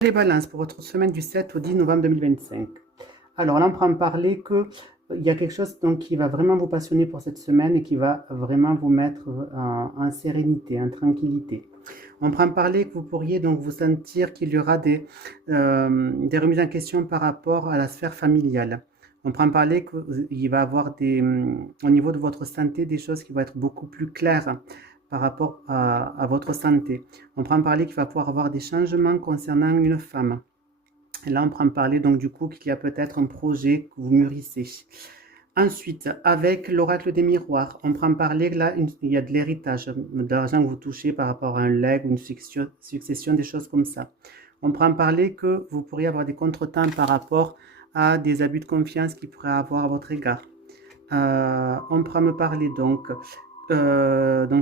Les balances pour votre semaine du 7 au 10 novembre 2025. Alors là, on prend parler que il y a quelque chose donc, qui va vraiment vous passionner pour cette semaine et qui va vraiment vous mettre en sérénité, en tranquillité. On prend parler que vous pourriez donc vous sentir qu'il y aura des remises en question par rapport à la sphère familiale. On prend parler qu'il va y avoir au niveau de votre santé des choses qui vont être beaucoup plus claires par rapport à votre santé. On prend parler qu'il va pouvoir avoir des changements concernant une femme. Et là, on prend parler donc du coup qu'il y a peut-être un projet que vous mûrissez. Ensuite, avec l'oracle des miroirs, on prend parler là, il y a de l'héritage, de l'argent que vous touchez par rapport à un legs ou une succession, des choses comme ça. On prend parler que vous pourriez avoir des contretemps par rapport à des abus de confiance qu'il pourrait avoir à votre égard. On prend me parler donc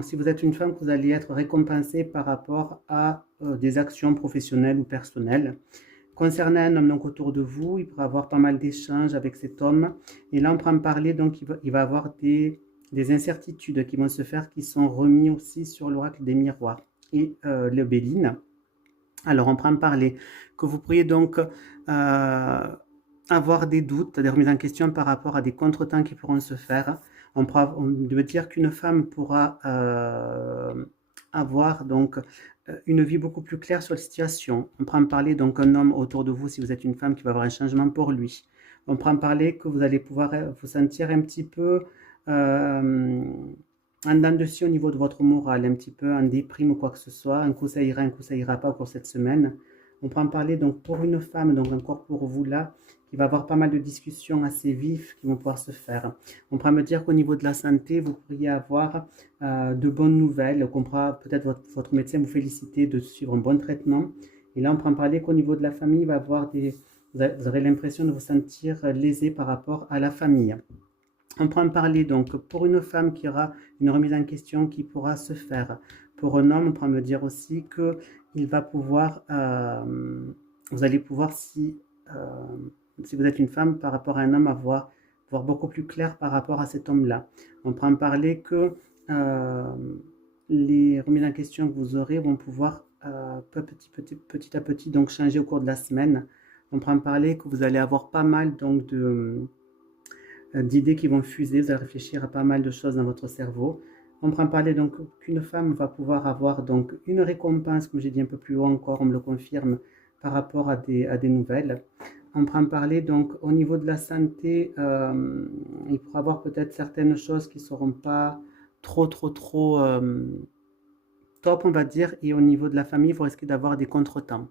si vous êtes une femme, vous allez être récompensée par rapport à des actions professionnelles ou personnelles. Concernant un homme donc autour de vous, il pourra avoir pas mal d'échanges avec cet homme. Et là, on prend parler, donc il va avoir des incertitudes qui vont se faire, qui sont remis aussi sur l'oracle des miroirs et le Béline. Alors, on prend parler que vous pourriez donc avoir des doutes, des remises en question par rapport à des contretemps qui pourront se faire. On veut dire qu'une femme pourra avoir donc une vie beaucoup plus claire sur la situation. On prend parler donc un homme autour de vous, si vous êtes une femme, qui va avoir un changement pour lui. On prend parler que vous allez pouvoir vous sentir un petit peu en dents de scie au niveau de votre morale, un petit peu en déprime ou quoi que ce soit. Un coup ça ira pas pour cette semaine. On peut en parler donc pour une femme, donc encore pour vous là, qui va avoir pas mal de discussions assez vives qui vont pouvoir se faire. On pourra me dire qu'au niveau de la santé, vous pourriez avoir de bonnes nouvelles, qu'on pourra peut-être votre médecin vous féliciter de suivre un bon traitement. Et là, on pourra en parler qu'au niveau de la famille, il va avoir vous aurez l'impression de vous sentir lésé par rapport à la famille. On peut en parler donc pour une femme qui aura une remise en question qui pourra se faire. Pour un homme, on peut me dire aussi que il va pouvoir, vous allez pouvoir si vous êtes une femme par rapport à un homme, voir beaucoup plus clair par rapport à cet homme-là. On peut en parler que les remises en question que vous aurez vont pouvoir petit à petit donc changer au cours de la semaine. On peut en parler que vous allez avoir pas mal donc d'idées qui vont fuser, vous allez réfléchir à pas mal de choses dans votre cerveau. On prend parler donc qu'une femme va pouvoir avoir donc une récompense, comme j'ai dit un peu plus haut encore, on me le confirme, par rapport à des nouvelles. On prend parler donc au niveau de la santé, il pourra avoir peut-être certaines choses qui ne seront pas trop top, on va dire, et au niveau de la famille, vous risquez d'avoir des contretemps.